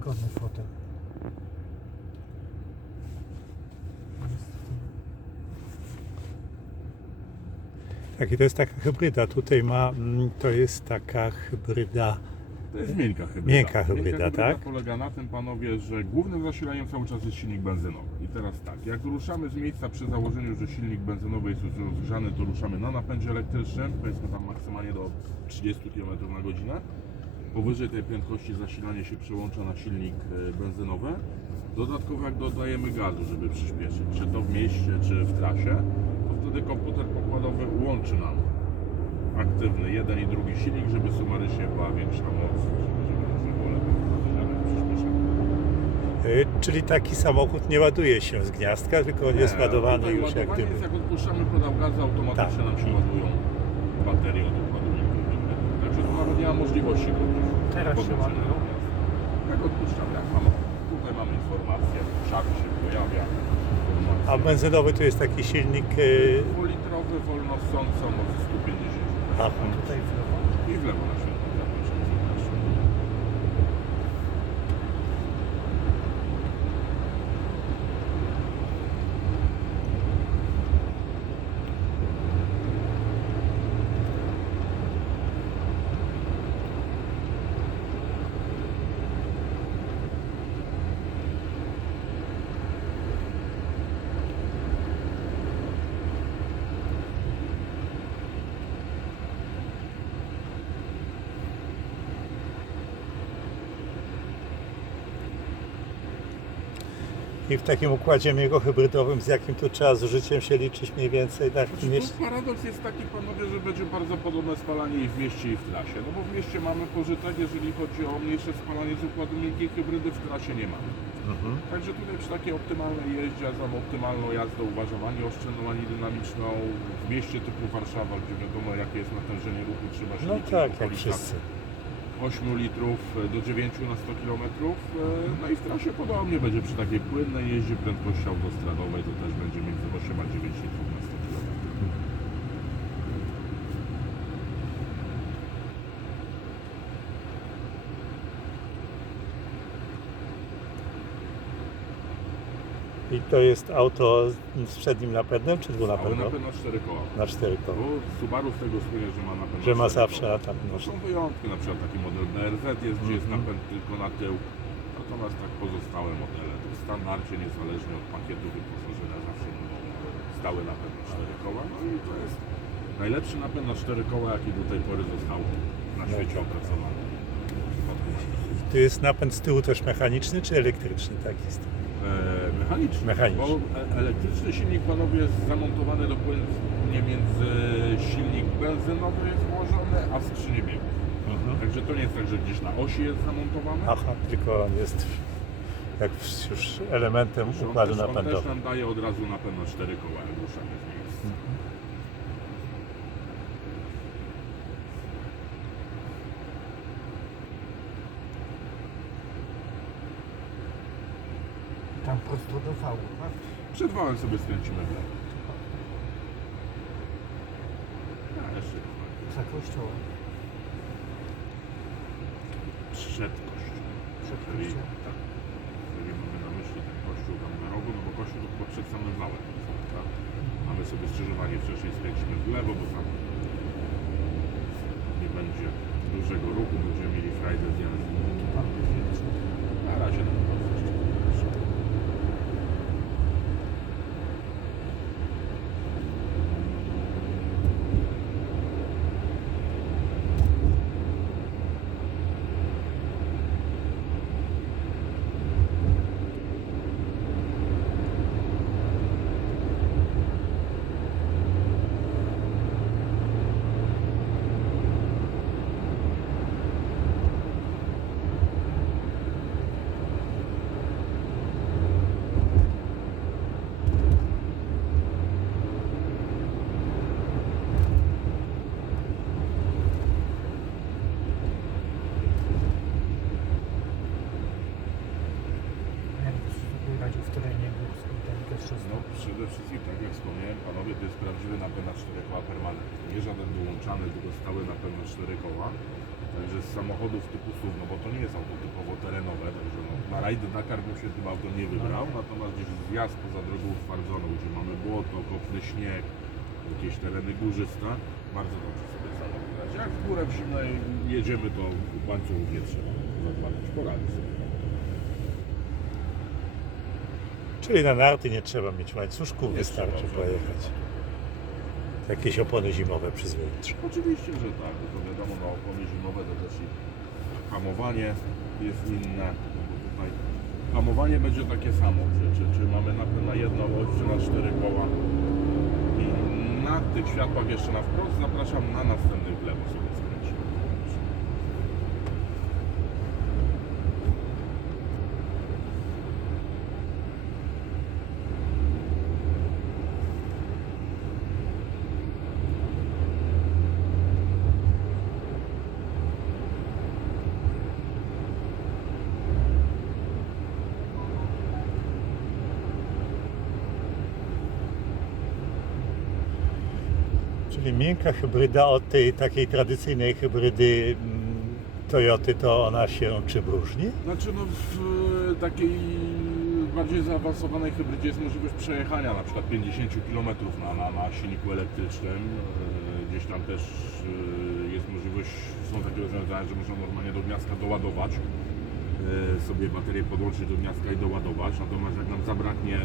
wygodny fotel. Tak, i to jest taka hybryda. Tutaj ma, mm, to jest taka hybryda. To jest miękka hybryda. Miękka hybryda, tak? polega na tym, panowie, że głównym zasilaniem cały czas jest silnik benzynowy. I teraz tak, jak ruszamy z miejsca przy założeniu, że silnik benzynowy jest już rozgrzany, to ruszamy na napędzie elektrycznym, powiedzmy tam maksymalnie do 30 km na godzinę. Powyżej tej prędkości zasilanie się przełącza na silnik e, benzynowy. Dodatkowo jak dodajemy gazu, żeby przyspieszyć, czy to w mieście, czy w trasie, to wtedy komputer pokładowy łączy nam aktywny jeden i drugi silnik, żeby sumarycznie była większa moc, żeby, żeby, żeby było lepiej prowadzone przyspieszenie. Y, Czyli taki samochód nie ładuje się z gniazdka, tylko on jest ładowany już jest, jak odpuszczamy pedał gazu, automatycznie Tak. nam się ładują baterie od tu nawet nie ma możliwości Teraz się ładują. do gniazda. Jak mamy, tutaj mamy informację, szary się pojawia, A benzynowy to jest taki silnik. y, Dwulitrowy, wolno ssący o mocy 150. Aha. Tutaj w lewo. I w lewo na świetnie zapraszam. I w takim układzie jego hybrydowym, z jakim tu trzeba zużyciem się liczyć mniej więcej tak Znaczy, mieści. tu paradoks jest taki, panowie, że będzie bardzo podobne spalanie i w mieście, i w trasie. No bo w mieście mamy pożytek, jeżeli chodzi o mniejsze spalanie z układu miękkiej hybrydy, w trasie nie mamy. Mhm. Także tutaj przy takiej optymalnej jeździe, za optymalną jazdę uważam ani oszczędną, ani dynamiczną. W mieście typu Warszawa, gdzie wiadomo jakie jest natężenie ruchu, trzeba się No tak, jak wszyscy. 8 litrów do 9 na 100 km. No i w trasie podobnie będzie przy takiej płynnej jeździe prędkości autostradowej, to też będzie między 8 a 9 litrów na 100 km. I to jest auto z przednim napędem czy Ale dwunapędowym? napęd na 4 koła. Na cztery koła. Bo Subaru z tego słynie, że ma napęd Że na ma cztery zawsze koła. atak No nożny. są wyjątki, na przykład taki model BRZ jest, gdzie jest Mhm. napęd tylko na tył. Natomiast tak pozostałe modele, to w standardzie, niezależnie od pakietu wyposażenia, zawsze będą stały napęd na 4 koła. No i to jest najlepszy napęd na 4 koła, jaki do tej pory został na świecie opracowany. W przypadku Mercedesa. Tu jest napęd z tyłu też mechaniczny czy elektryczny? Tak jest. E, mechaniczny. Mechaniczny. Bo e- elektryczny silnik panowie jest zamontowany dokładnie między silnik benzynowy jest włożony, a skrzynię biegów. Także to nie jest tak, że gdzieś na osi jest zamontowany. Aha, tylko on jest jak już elementem układu też, on też napędowego. nam daje od razu napęd na cztery koła, jak ruszamy z miejsca. Tam prosto do V, tak? Przed wałem sobie skręcimy w lewo. A, jeszcze kawałek. Za kościołem. Przed kościołem. Przed Czyli, kościołem. tak, jeżeli mamy na myśli ten kościół tam na rogu, no bo kościół to chyba przed samym wałem. Tak? Mamy sobie skrzyżowanie wcześniej skręcimy w lewo, bo tam nie będzie dużego ruchu, będziemy mieli frajdę z jazdy. Tak jak wspomniałem, panowie, to jest prawdziwy napęd na 4 koła permanentny. Nie żaden wyłączany, tylko stały napęd na 4 koła. Także z samochodów typu SUV, no bo to nie jest auto typowo terenowe, także no, na rajd Dakar bym się tym autem nie wybrał, natomiast gdzieś zjazd poza drogą utwardzoną, gdzie mamy błoto, kopny śnieg, jakieś tereny górzyste, bardzo dobrze sobie radzi. Jak w górę w zimnej jedziemy, to łańcuchów nie trzeba zakładać, poradzi sobie. Czyli na narty nie trzeba mieć łańcuszków, wystarczy pojechać. Jakieś opony zimowe przyzwoicie. Oczywiście, że tak, tylko wiadomo, no opony zimowe to też i hamowanie jest inne, no bo tutaj hamowanie będzie takie samo, czy, czy, czy mamy na, na jedną oś, czy na cztery koła i na tych światłach jeszcze na wprost zapraszam na następny lewo sobie skręcimy. Czyli miękka hybryda od tej takiej tradycyjnej hybrydy mm, Toyoty, to ona się czym różni? Znaczy no w e, takiej bardziej zaawansowanej hybrydzie jest możliwość przejechania na przykład 50 km na, na, na silniku elektrycznym. E, Gdzieś tam też e, jest możliwość, są takie rozwiązania, że można normalnie do gniazdka doładować. sobie baterię podłączyć do gniazdka i doładować. Natomiast jak nam zabraknie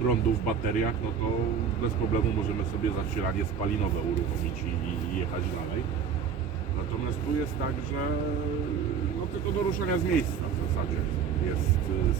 prądu w bateriach, no to bez problemu możemy sobie zasilanie spalinowe uruchomić i, i jechać dalej. Natomiast tu jest tak, że no tylko do ruszania z miejsca w zasadzie jest y,